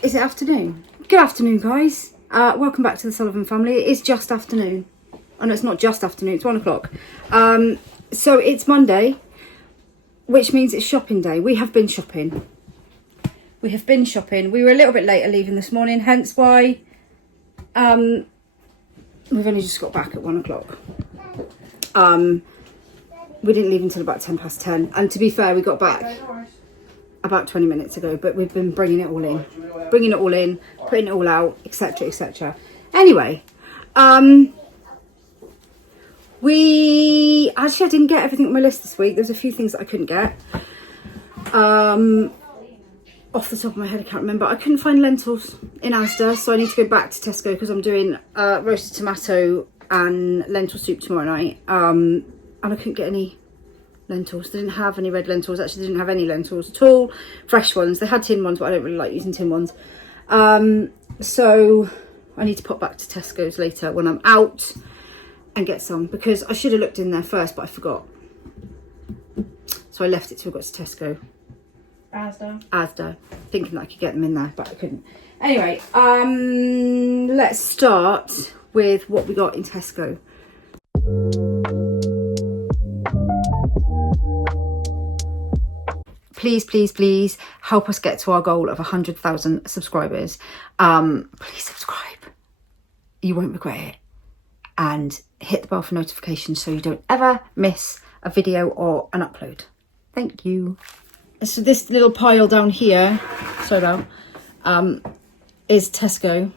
Is it afternoon? Good afternoon, guys. Welcome back to the Sullivan family. It is just afternoon. Oh no, it's not just afternoon, it's 1 o'clock. So it's Monday, which means it's shopping day. We have been shopping. We were a little bit later leaving this morning, hence why we've only just got back at 1 o'clock. We didn't leave until about 10 past 10. And to be fair, we got back about 20 minutes ago, but we've been bringing it all in, putting it all out, etc, etc. Anyway, I didn't get everything on my list this week. There's a few things that I couldn't get. Off the top of my head, I can't remember. I couldn't find lentils in Asda, so I need to go back to Tesco because I'm doing roasted tomato and lentil soup tomorrow night. And I couldn't get any lentils. They didn't have any red lentils. Actually, they didn't have any lentils at all. Fresh ones. They had tin ones, but I don't really like using tin ones. So I need to pop back to Tesco's later when I'm out and get some, because I should have looked in there first, but I forgot. So I left it till I got to Tesco. Asda, thinking that I could get them in there, but I couldn't. Anyway, let's start with what we got in Tesco. Please help us get to our goal of 100,000 subscribers. Please subscribe. You won't regret it. And hit the bell for notifications so you don't ever miss a video or an upload. Thank you. So this little pile down here, sorry about, is Tesco.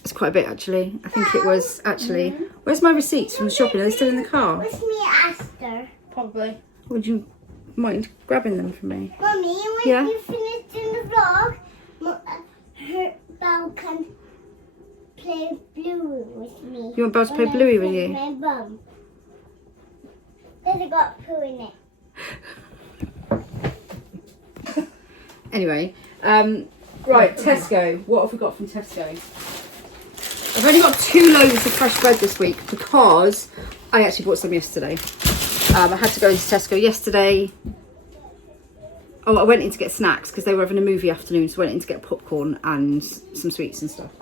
It's quite a bit actually. I think it was actually, where's my receipts from the shopping? Are they still in the car? Where's me Asda? Probably. Would you mind grabbing them for me? Mummy, when you finish doing the vlog, her Belle can play Bluey with me. You want Belle to play Bluey with you? My bum. There's got poo in it. Anyway, right, Tesco. What have we got from Tesco? I've only got 2 loaves of fresh bread this week because I actually bought some yesterday. I had to go into Tesco yesterday. Oh, I went in to get snacks because they were having a movie afternoon, so I went in to get popcorn and some sweets and stuff.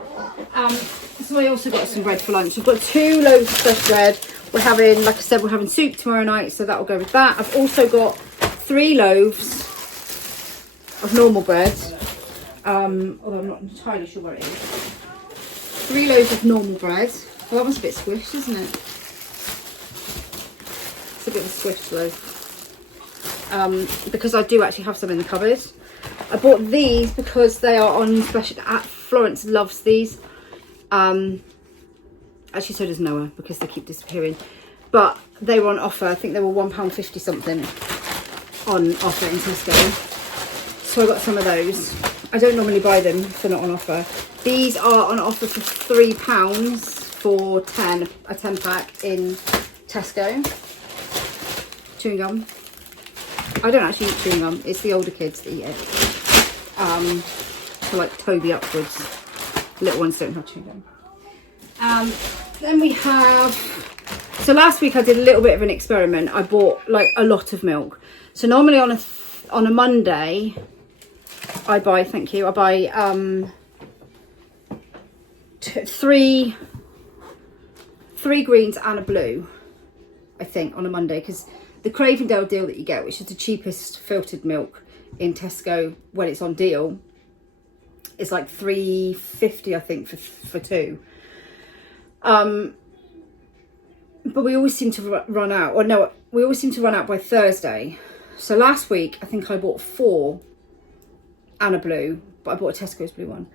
So I also got some bread for lunch. I've got 2 loaves of fresh bread. We're having, like I said, we're having soup tomorrow night, so that'll go with that. I've also got 3 loaves of normal bread. Although I'm not entirely sure where it is. 3 loaves of normal bread. Well, that was a bit squished, isn't it? It's a bit of a squished loaf. Because I do actually have some in the cupboard. I bought these because they are on special. Florence loves these. Actually, so does Noah, because they keep disappearing. But they were on offer. I think they were £1.50 something on offer in Tesco. So I got some of those. I don't normally buy them if they're not on offer. These are on offer for £3 for a 10 pack in Tesco. Chewing gum. I don't actually eat chewing gum. It's the older kids that eat it. So like Toby upwards. Little ones don't have chewing gum. Then we have, so last week I did a little bit of an experiment. I bought like a lot of milk. So normally on a Monday, I buy, thank you, I buy 3 greens and a blue, I think, on a Monday, because the Cravendale deal that you get, which is the cheapest filtered milk in Tesco when it's on deal, is like £3.50 I think for 2. But we always seem to run out, or no, we always seem to run out by Thursday. So last week I think I bought 4 and a blue, but I bought a Tesco's blue one.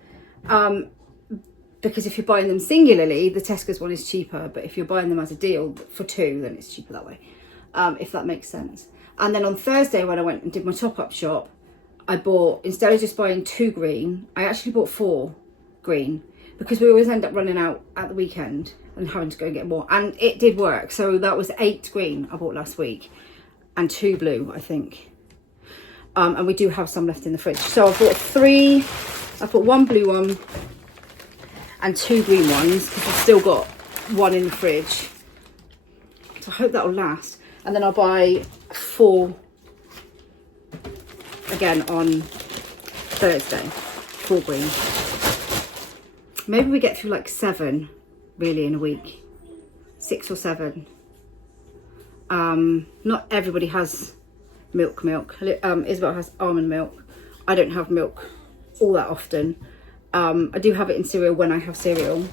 Because if you're buying them singularly, the Tesco's one is cheaper, but if you're buying them as a deal for 2, then it's cheaper that way. If that makes sense. And then on Thursday when I went and did my top-up shop, I bought, instead of just buying 2 green, I actually bought 4 green, because we always end up running out at the weekend and having to go and get more. And it did work. So that was 8 green I bought last week and 2 blue, I think. And we do have some left in the fridge. So I bought 3, I put 1 blue one and 2 green ones, because I've still got 1 in the fridge. So I hope that'll last. And then I'll buy 4 again on Thursday, 4 green. Maybe we get through like 7 really in a week, 6 or 7. Not everybody has milk. Isabel has almond milk. I don't have milk all that often. I do have it in cereal when I have cereal.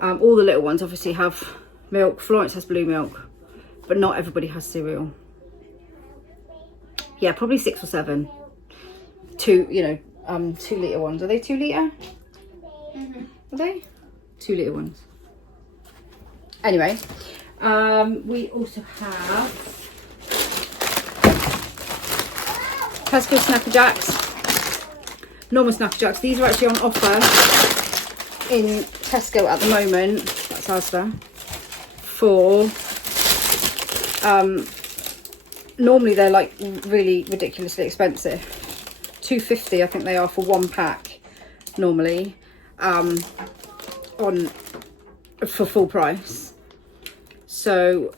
All the little ones obviously have milk. Florence has blue milk, but not everybody has cereal. Yeah, probably 6 or 7. 2 litre ones. Are they 2 litre? Are they 2 litre ones? Anyway, we also have Tesco Snapper Jacks, normal Snapper Jacks. These are actually on offer in Tesco at the moment. That's Asda. For normally they're like really ridiculously expensive. £2.50 I think they are for 1 pack normally. For full price. So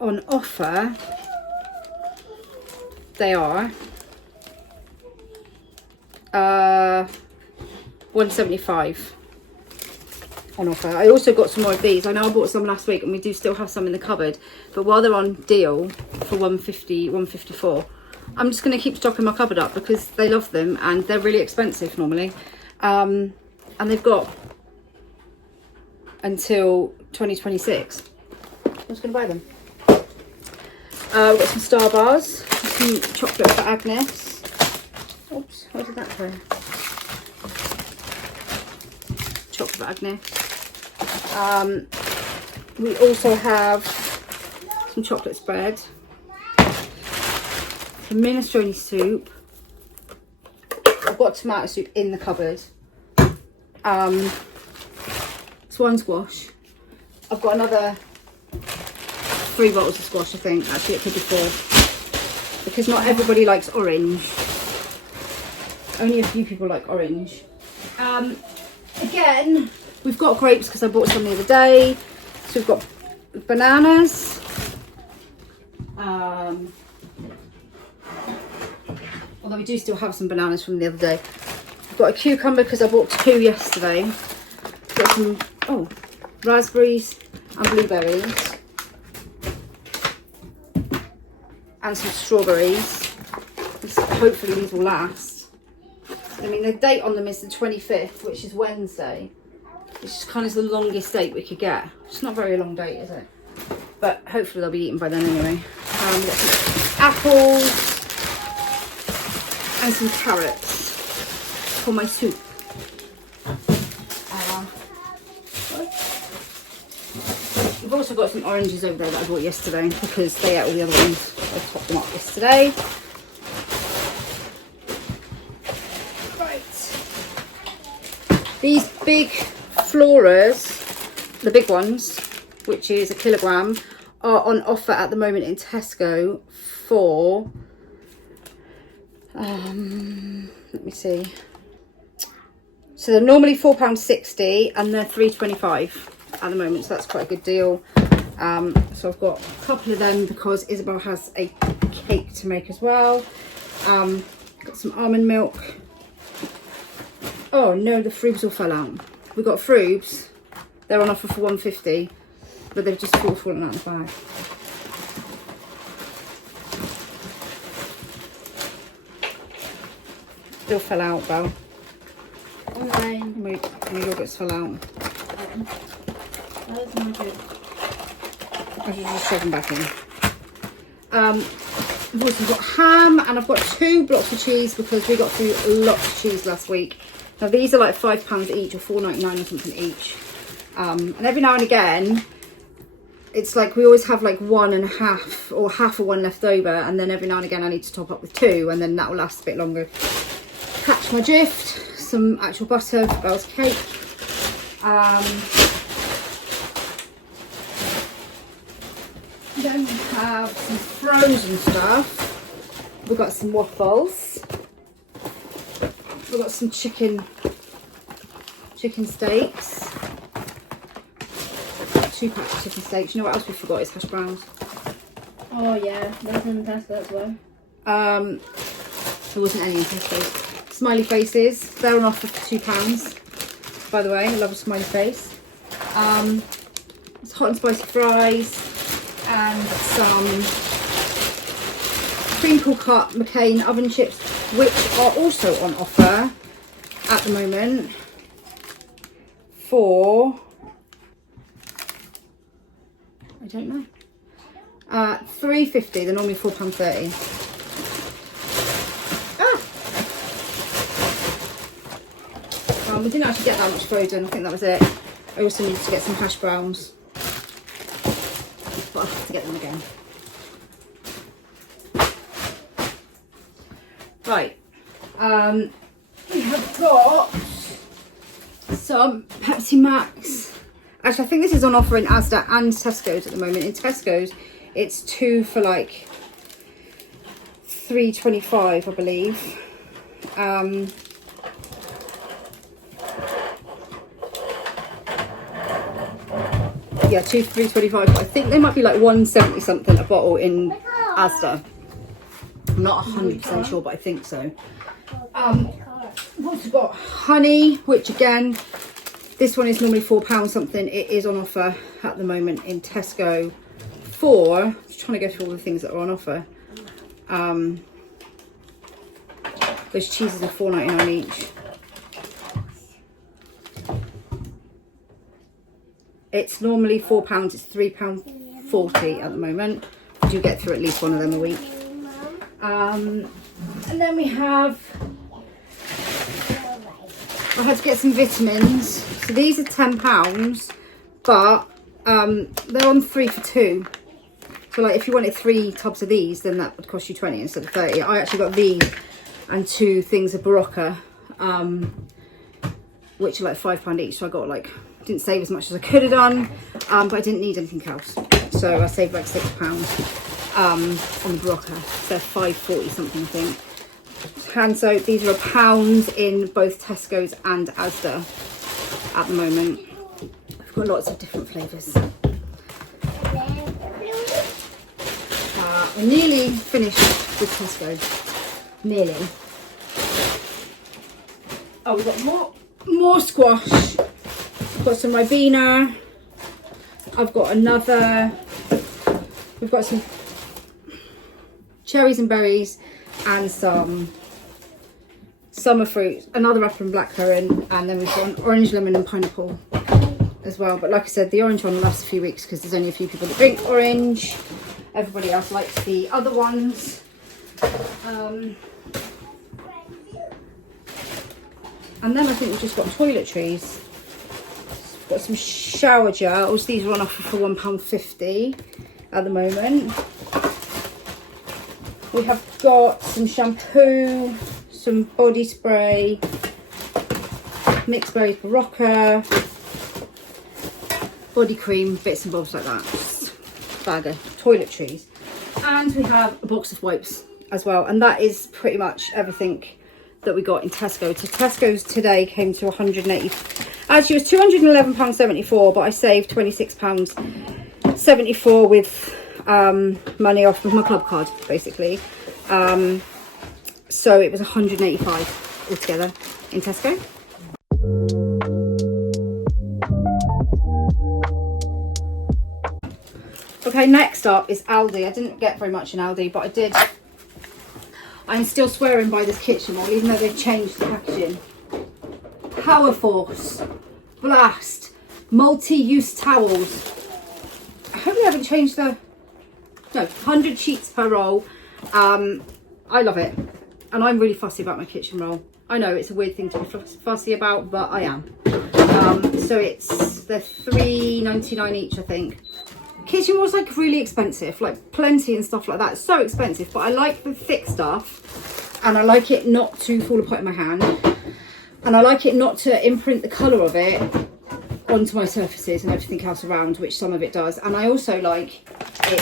on offer they are £1.75 on offer. I also got some more of these. I know I bought some last week and we do still have some in the cupboard, but while they're on deal for £1.50, £1.54, I'm just going to keep stocking my cupboard up because they love them and they're really expensive normally. And they've got until 2026. I'm just going to buy them. We've got some Star Bars, some chocolate for Agnes. Oops, where did that go? Chocolate for Agnes. We also have some chocolate spread, some minestrone soup. I've got tomato soup in the cupboard. Swan squash. I've got another 3 bottles of squash, I think. Actually, it could be 4. Because not everybody likes orange. Only a few people like orange. Again, we've got grapes because I bought some the other day. So we've got bananas. Although we do still have some bananas from the other day. I've got a cucumber because I bought 2 yesterday. Got some raspberries and blueberries. And some strawberries. Hopefully these will last. I mean, the date on them is the 25th, which is Wednesday. Which is kind of the longest date we could get. It's not a very long date, is it? But hopefully they'll be eaten by then anyway. We've got some apples and some carrots for my soup. We've also got some oranges over there that I bought yesterday because they ate all the other ones. I topped them up yesterday. Right. These big Floras, the big ones, which is 1 kilogram, are on offer at the moment in Tesco for, let me see. So they're normally £4.60 and they're £3.25 at the moment, so that's quite a good deal. So I've got a couple of them because Isabel has a cake to make as well. Got some almond milk. Oh no, the Frubes all fell out. We've got Frubes. They're on offer for £1.50, but they've just fallen out of the bag. Still fell out, Belle. My yogurts fell out. That is not good. I should just shove them back in. I've also got ham and I've got 2 blocks of cheese because we got through lots of cheese last week. Now these are like £5 each or £4.99 or something each. And every now and again, it's like we always have like 1.5 or half of one left over, and then every now and again I need to top up with 2, and then that will last a bit longer. Catch my drift. Some actual butter for Belle's cake. Then we have some frozen stuff. We've got some waffles. We've got some chicken steaks. 2 packs of chicken steaks. You know what else we forgot is hash browns. Oh yeah, there's in Tesco as well. There wasn't any in Tesco. smiley faces. They're on offer for £2, by the way. I love a smiley face. It's hot and spicy fries and some crinkle cut McCain oven chips, which are also on offer at the moment for, I don't know, £3.50. They're normally £4.30. We didn't actually get that much frozen. I think that was it. I also needed to get some hash browns, but I'll have to get them again. Right, we have got some Pepsi Max. Actually, I think this is on offer in Asda and Tesco's at the moment. In Tesco's, it's 2 for like £3.25, I believe. Yeah, 2 for £3.25. But I think they might be like £1.70 something a bottle in Asda. I'm not 100% sure, but I think so. We've also got honey, which again, this one is normally £4 something. It is on offer at the moment in Tesco for, I'm just trying to go through all the things that are on offer. Those cheeses are £4.99 each. It's normally £4, it's £3.40 at the moment. I do get through at least one of them a week. And then we have, I had to get some vitamins. So these are £10, but they're on 3 for 2. So like if you wanted 3 tubs of these, then that would cost you 20 instead of 30. I actually got these and 2 things of Barocca, which are like £5 each. So I got like, didn't save as much as I could have done, but I didn't need anything else. So I saved like £6 on the Barocca. They're £5.40 something, I think. Hand soap, these are £1 in both Tesco's and Asda at the moment. I've got lots of different flavours. We're nearly finished with Tesco. Nearly. Oh, we've got more squash. I've got some Ribena. I've got another. We've got some cherries and berries and some summer fruit, another apple and blackcurrant, and then we've got an orange, lemon and pineapple as well. But like I said, the orange one lasts a few weeks because there's only a few people that drink orange. Everybody else likes the other ones. And then I think we've just got toiletries. Got some shower gels. These are on offer for £1.50 at the moment. We have got some shampoo, some body spray, mixed berries Barocca, body cream, bits and bobs like that. Just a bag of toiletries. And we have a box of wipes as well. And that is pretty much everything that we got in Tesco. So Tesco's today came to 180. Actually, it was £211.74, but I saved £26.74 with money off of my club card, basically. So it was 185 altogether in Tesco. Okay, next up is Aldi. I didn't get very much in Aldi, but I did. I'm still swearing by this kitchen roll, even though they've changed the packaging. Power Force, Blast, multi-use towels. I hope they haven't changed the, no, 100 sheets per roll. I love it. And I'm really fussy about my kitchen roll. I know it's a weird thing to be fussy about, but I am. So they're £3.99 each, I think. Kitchen roll's like really expensive, like plenty and stuff like that. It's so expensive, but I like the thick stuff and I like it not to fall apart in my hand. And I like it not to imprint the colour of it onto my surfaces and everything else around, which some of it does. And I also like it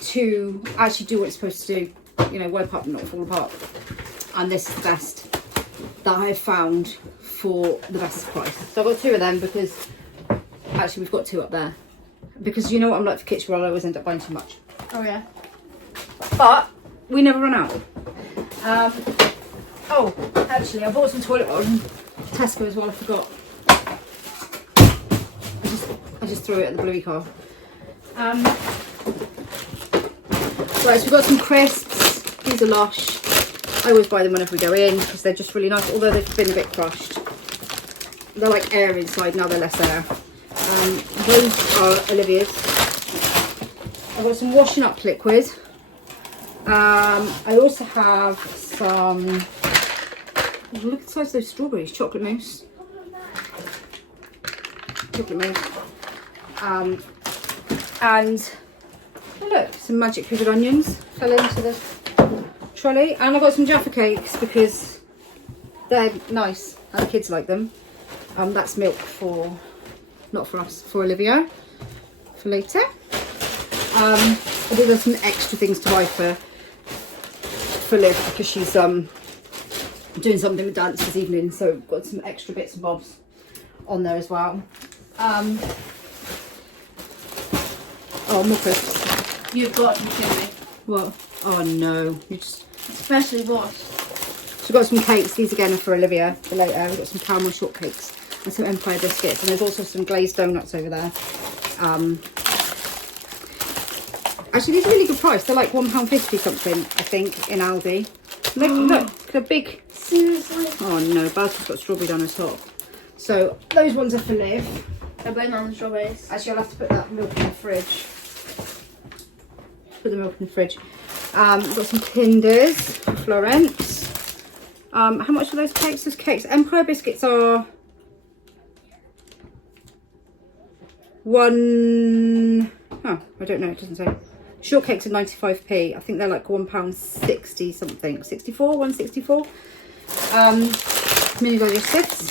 to actually do what it's supposed to do, you know, wipe up and not fall apart. And this is the best that I've found for the best price. So I've got 2 of them because actually we've got 2 up there. Because you know what I'm like for kitchen roll, I always end up buying too much. Oh yeah. But we never run out. Oh, actually, I bought some toilet roll from Tesco as well. I forgot. I just threw it at the bluey car. Right, so we've got some crisps. These are Lush. I always buy them whenever we go in because they're just really nice, although they've been a bit crushed. They're like air inside, now they're less air. Those are Olivia's. I've got some washing up liquid. I also have some, look at the size of those strawberries, chocolate mousse. And oh look, some magic pickled onions fell into the trolley. And I've got some Jaffa cakes because they're nice and the kids like them. That's milk for, not for us, for Olivia, for later. I think there's some extra things to buy for Liv because she's doing something with dance this evening, so we've got some extra bits and bobs on there as well. Oh, more crisps. You've got to be kidding me. What? Oh no, you just... Especially washed. So we've got some cakes. These again are for Olivia for later. We've got some caramel shortcakes and some Empire biscuits, and there's also some glazed donuts over there. Actually, these are really good price. They're like £1.50 something, I think, in Aldi. Look, they're big. Seriously? Oh no, Balky's got strawberry down the top. So those ones are for Liv. They're burning on the strawberries. Actually, I'll have to put that milk in the fridge. Put the milk in the fridge. We've got some Tinders for Florence. How much are those cakes? Those cakes, Empire biscuits are one. Oh, I don't know. It doesn't say. Shortcakes are 95p. I think they're like £1.60 something. 64, 164. Mini digestives.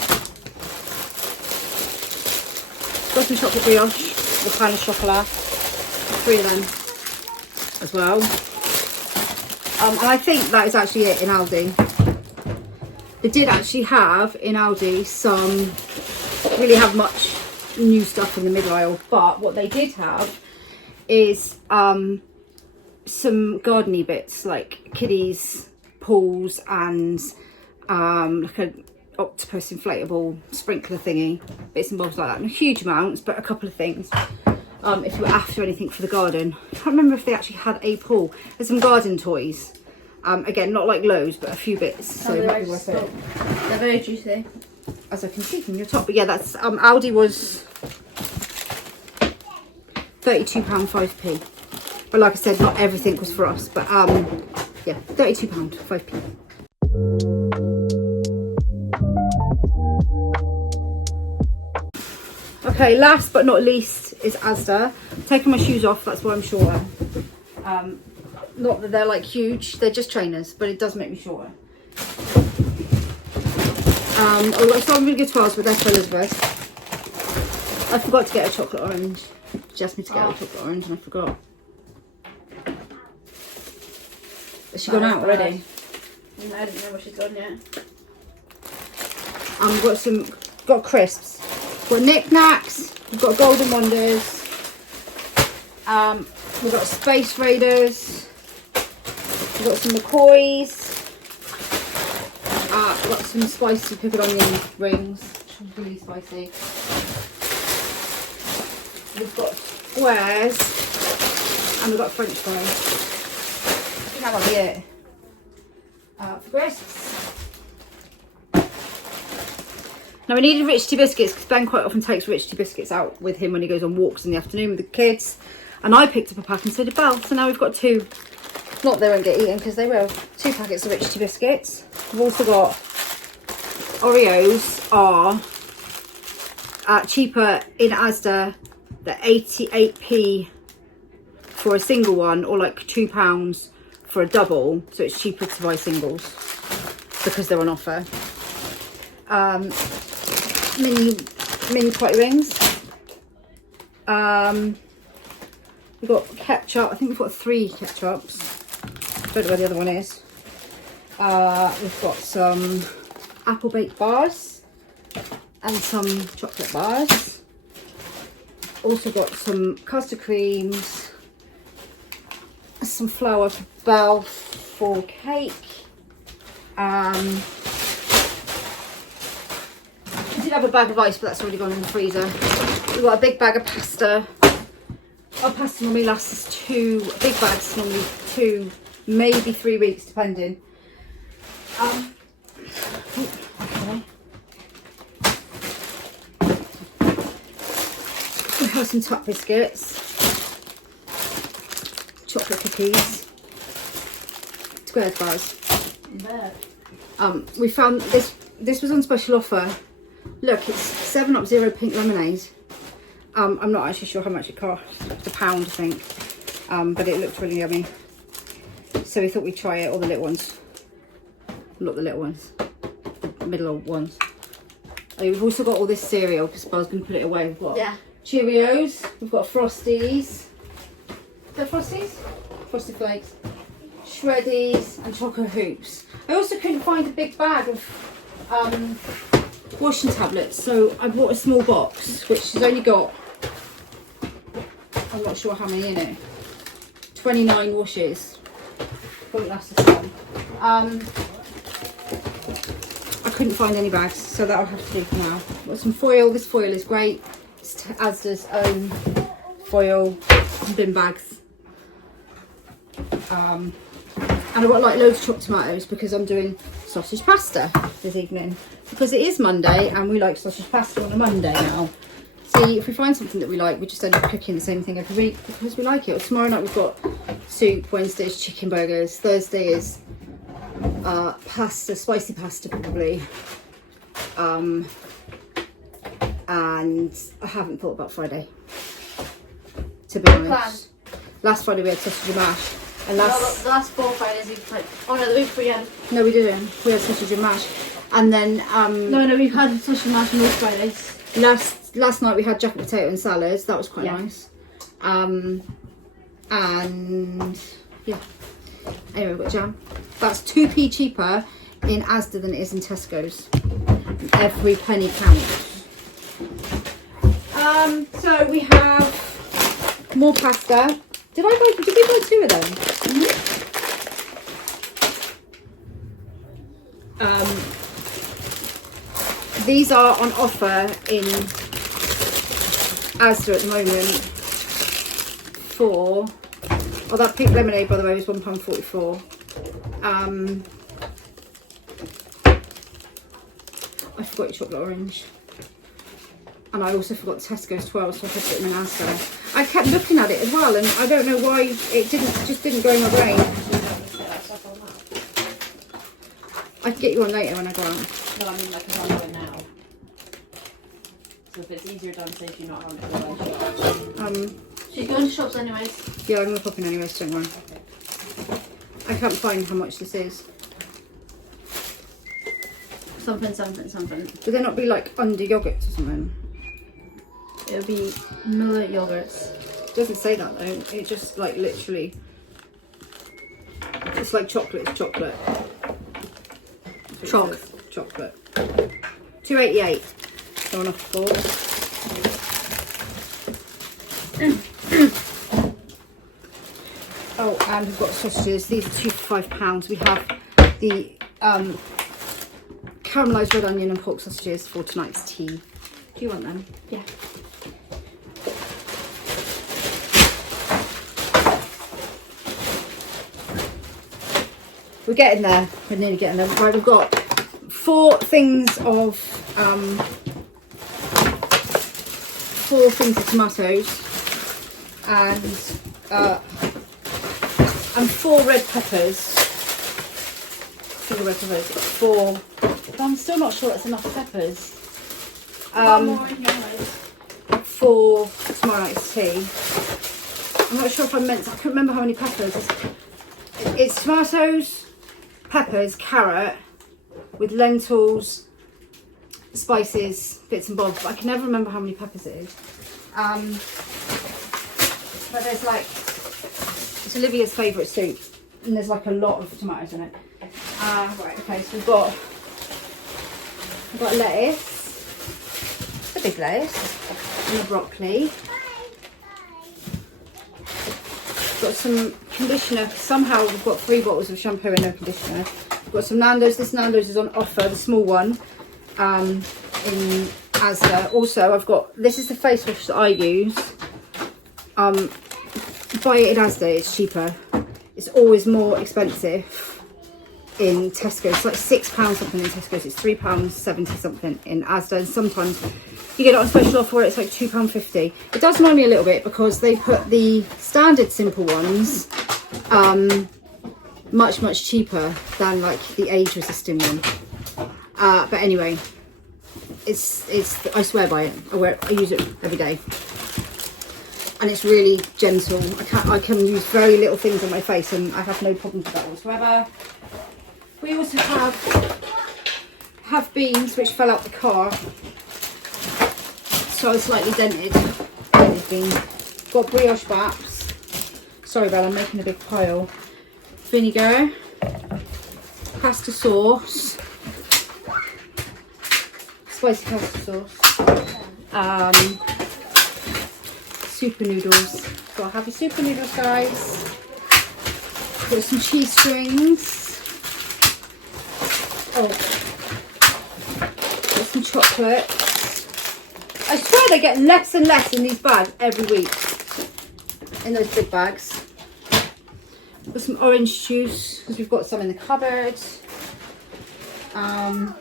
Got some chocolate brioche, the pan of chocolat. 3 of them as well. And I think that is actually it in Aldi. They did actually have in Aldi some, really have much new stuff in the middle aisle, but what they did have is some garden-y bits like kiddies, pools, and like an octopus inflatable sprinkler thingy, bits and bobs like that. Not huge amounts, but a couple of things. If you were after anything for the garden. I can't remember if they actually had a pool. There's some garden toys. Again, not like loads, but a few bits. So it might be worth it. They're very juicy. As I can see from your top. But yeah, that's Aldi was £32 5p. But like I said, not everything was for us. But yeah, £32 5p. Okay, last but not least is Asda. I'm taking my shoes off, that's why I'm shorter. Not that they're like huge, they're just trainers, but it does make me shorter. I've got some really good twirls, but they're for Elizabeth. I forgot to get a chocolate orange. She asked me to get a chocolate orange and I forgot. Has she gone out already? No, I didn't know where she's gone yet. We've got crisps. We've got knickknacks, we've got Golden Wonders, we've got Space Raiders, we've got some McCoys, we've got some spicy pickled onion rings, which are really spicy. We've got squares, and we've got French fries. I think that might be it. For crisps. Now I needed rich tea biscuits because Ben quite often takes rich tea biscuits out with him when he goes on walks in the afternoon with the kids. And I picked up a pack and so did Belle. So now we've got 2, not they won't get eaten because they will, 2 packets of rich tea biscuits. We've also got Oreos are cheaper in Asda. They're 88p for a single one or like £2 for a double. So it's cheaper to buy singles because they're on offer. Mini party rings. We've got ketchup. I think we've got 3 ketchups. Don't know where the other one is. We've got some apple baked bars and some chocolate bars. Also got some custard creams, some flour for Belle for cake, We did have a bag of ice, but that's already gone in the freezer. We've got a big bag of pasta. Our pasta normally lasts us big bags, normally 2, maybe 3 weeks, depending. Okay. We have some top biscuits, chocolate cookies, squares bars. We found this was on special offer. Look, it's 7-Up Zero Pink Lemonade. I'm not actually sure how much it cost. It's £1, I think. But it looked really yummy. So we thought we'd try it, all the little ones. Not the little ones, the middle ones. We've also got all this cereal because I was going to put it away. We've got Cheerios, we've got Frosties. Is that Frosties? Frosted Flakes. Shreddies and Choco Hoops. I also couldn't find a big bag of washing tablets, so I bought a small box which has only got, I'm not sure how many in it, 29 washes. Probably lasts us long. I couldn't find any bags, so that'll have to do for now. Got some foil. This foil is great. It's Asda's own foil bin bags. And I've got like loads of chopped tomatoes because I'm doing sausage pasta this evening. Because it is Monday and we like sausage pasta on a Monday now. See, if we find something that we like, we just end up cooking the same thing every week because we like it. Or tomorrow night we've got soup, Wednesday is chicken burgers, Thursday is pasta, spicy pasta probably. And I haven't thought about Friday, to be honest. Last Friday we had sausage and mash. And the last 4 Fridays we've had, oh no, the week before we had. No, we didn't. We had sausage and mash. And then no, we've had sausage and mash on most Fridays. Last night we had jacket potato and salads. That was quite nice. And yeah. Anyway, we've got jam. That's 2p cheaper in Asda than it is in Tesco's. Every penny counts. So we have more pasta. Did we buy 2 of them? These are on offer in Asda at the moment for, that pink lemonade by the way was £1.44. I forgot your chocolate orange. And I also forgot Tesco's 12, so I had to put them in Asda. I kept looking at it as well, and I don't know why it just didn't go in my brain. I can get you one later when I go out. No, I mean like if I'm going now. So if it's easier done, saves you not having to go. She's going to shops anyways. Yeah, I'm gonna pop in anyways, don't worry. Okay. I can't find how much this is. Something. Would there not be like under yogurts or something? It'll be millet yogurts. It doesn't say that though. It just like literally. It's like chocolate. It's chocolate. Chocolate. 2.88. Going off the board. Oh, and we've got sausages. These are 2 for £5. We have the caramelised red onion and pork sausages for tonight's tea. Do you want them? Yeah. We're getting there. We're nearly getting there. Right, we've got 4 things of tomatoes and 4 red peppers. 4 red peppers. 4. But I'm still not sure that's enough peppers. 4 tomorrow night's tea. I'm not sure if I can't remember how many peppers. It's tomatoes, peppers, carrot, with lentils, spices, bits and bobs, but I can never remember how many peppers it is. But there's like, it's Olivia's favourite soup, and there's like a lot of tomatoes in it. Right, okay, so we've got lettuce, the big lettuce, and the broccoli. Got some conditioner. Somehow we've got 3 bottles of shampoo and no conditioner. We've got some Nando's. This Nando's is on offer, the small one, in Asda. Also, I've got, this is the face wash that I use. Buy it in Asda, it's cheaper. It's always more expensive in Tesco. It's like £6 something in Tesco. It's £3.70 something in Asda. And sometimes you get it on special offer where it's like £2.50. It does annoy me a little bit because they put the standard simple ones much cheaper than like the age resisting one. But anyway, it's I swear by it. I use it every day. And it's really gentle. I can use very little things on my face and I have no problems with that whatsoever. We also have beans which fell out the car, so it's slightly dented. Got brioche baps. Sorry, Belle, I'm making a big pile. Vinegar, pasta sauce, spicy pasta sauce. Super noodles. Got happy super noodles, guys. Got some cheese strings. Oh, got some chocolates. I swear they get less and less in these bags every week. In those big bags. Got some orange juice because we've got some in the cupboard. Are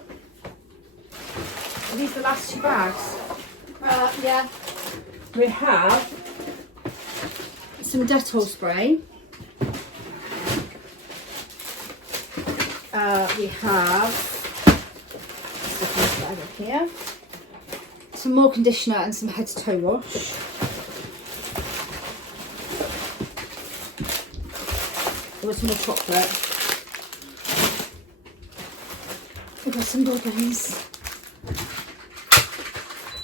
these the last 2 bags? Yeah. We have some Dettol spray. We have here some more conditioner and some head to toe wash. We've got some more chocolate. We've got some bourbons.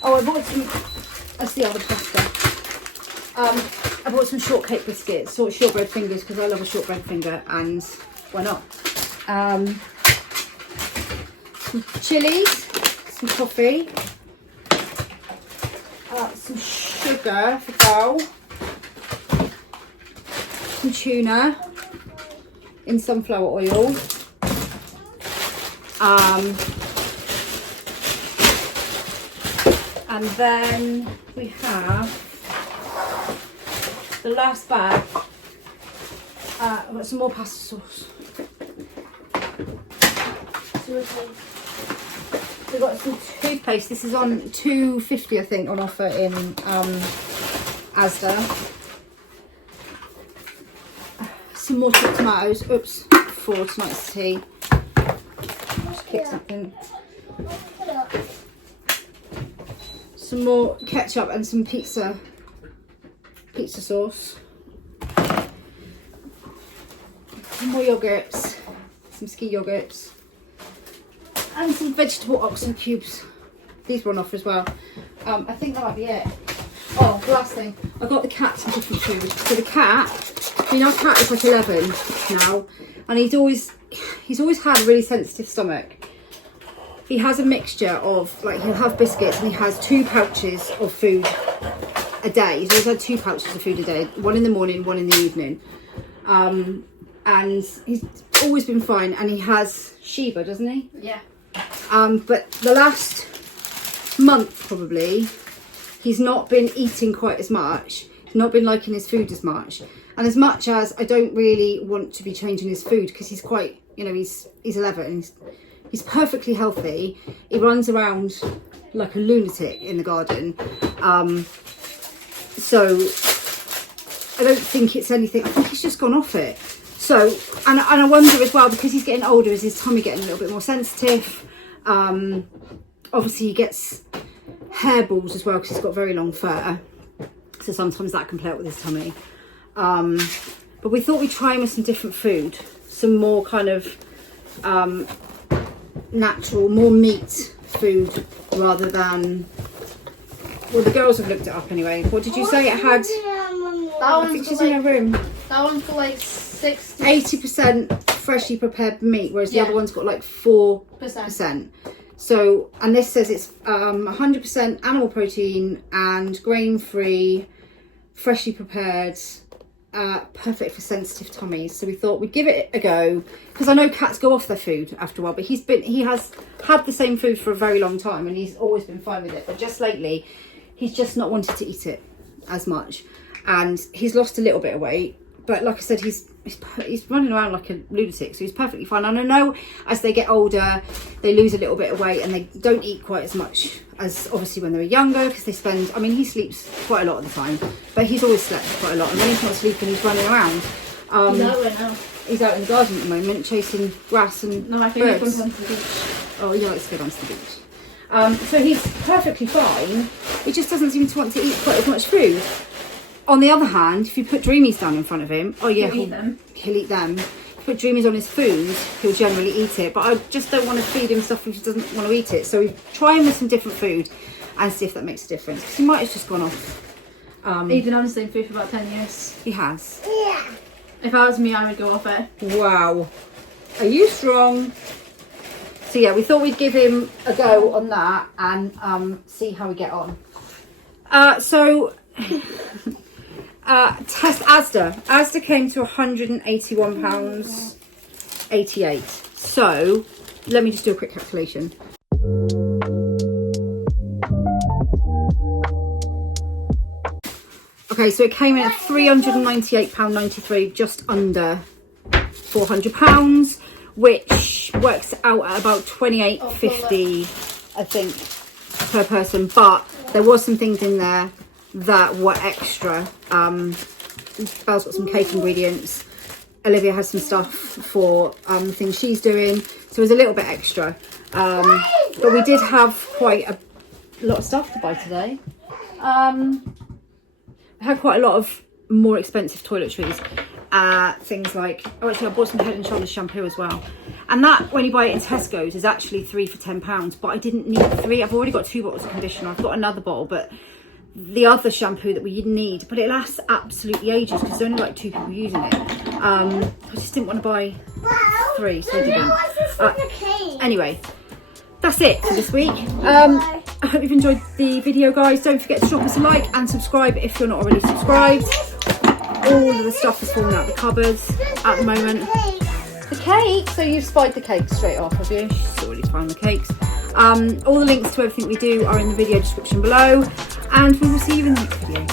Oh, I bought some. That's the other pasta. I bought some shortcake biscuits, or shortbread fingers, because I love a shortbread finger, and why not? Some chilies, some coffee, some sugar for Val, some tuna in sunflower oil, and then we have the last bag. I've got some more pasta sauce. We've got some toothpaste. This is on £2.50 I think on offer in Asda. Some more chopped tomatoes. Oops, for tonight's tea. Just kick something. Some more ketchup and some pizza sauce. Some more yogurts, some ski yogurts, and some vegetable oxo cubes. These were on offer as well. I think that might be it. Oh, the last thing, I got the cat some different food. So the cat, you know, our cat is like 11 now, and he's always had a really sensitive stomach. He has a mixture of, like, he'll have biscuits and he has 2 pouches of food a day. He's always had 2 pouches of food a day, one in the morning, one in the evening. And he's always been fine, and he has Shiba, doesn't he? Yeah. But the last month probably, he's not been eating quite as much. He's not been liking his food as much. And as much as I don't really want to be changing his food, because he's quite, you know, he's 11, he's perfectly healthy. He runs around like a lunatic in the garden. So I don't think it's anything. I think he's just gone off it. So, and I wonder as well, because he's getting older, is his tummy getting a little bit more sensitive? Obviously he gets hair balls as well, because he's got very long fur. So sometimes that can play out with his tummy. But we thought we'd try him with some different food. Some more kind of natural, more meat food rather than, well, the girls have looked it up anyway. What did you say it had? I think she's in her room. That one's got like 80% freshly prepared meat, whereas the other one's got like 4%. So, and this says it's 100% animal protein and grain-free, freshly prepared, perfect for sensitive tummies, so we thought we'd give it a go, because I know cats go off their food after a while, but he has had the same food for a very long time and he's always been fine with it, but just lately he's just not wanted to eat it as much, and he's lost a little bit of weight, but like I said, he's running around like a lunatic, so he's perfectly fine. And I know as they get older they lose a little bit of weight and they don't eat quite as much as obviously when they were younger, because they spend, I mean, he sleeps quite a lot of the time, but he's always slept quite a lot, and when he's not sleeping he's running around. He's out right now. He's out in the garden at the moment chasing grass and No, I think birds. he's going to the beach. Oh, he likes to go down to the beach. So he's perfectly fine. He just doesn't seem to want to eat quite as much food. On the other hand, if you put Dreamies down in front of him, oh yeah, He'll eat them. He'll eat them. If you put Dreamies on his food, he'll generally eat it. But I just don't want to feed him stuff if he doesn't want to eat it. So we try him with some different food and see if that makes a difference. Because he might have just gone off. He's been on the same food for about 10 years. He has. Yeah. If I was me, I would go off it. Wow. Are you strong? So yeah, we thought we'd give him a go on that and see how we get on. Asda came to £181.88. So let me just do a quick calculation. Okay, so it came in at £398.93, just under £400, which works out at about £28.50, I think, per person. But there was some things in there that were extra. Belle's got some cake ingredients. Olivia has some stuff for things she's doing, so it was a little bit extra. But we did have quite a lot of stuff to buy today. I had quite a lot of more expensive toiletries. Things like, oh actually I bought some Head and Shoulders shampoo as well, and that when you buy it in Tesco's is actually 3 for £10, but I didn't need 3. I've already got 2 bottles of conditioner. I've got another bottle, but the other shampoo that we need, but it lasts absolutely ages because there's only like 2 people using it. I just didn't want to buy 3, so I didn't. Anyway, that's it for this week. I hope you've enjoyed the video, guys. Don't forget to drop us a like and subscribe if you're not already subscribed. All of the stuff is falling out the cupboards at the moment. The cake, so you've spied the cake straight off, have you? She's already spying the cakes. All the links to everything we do are in the video description below, and we will see you in the next video.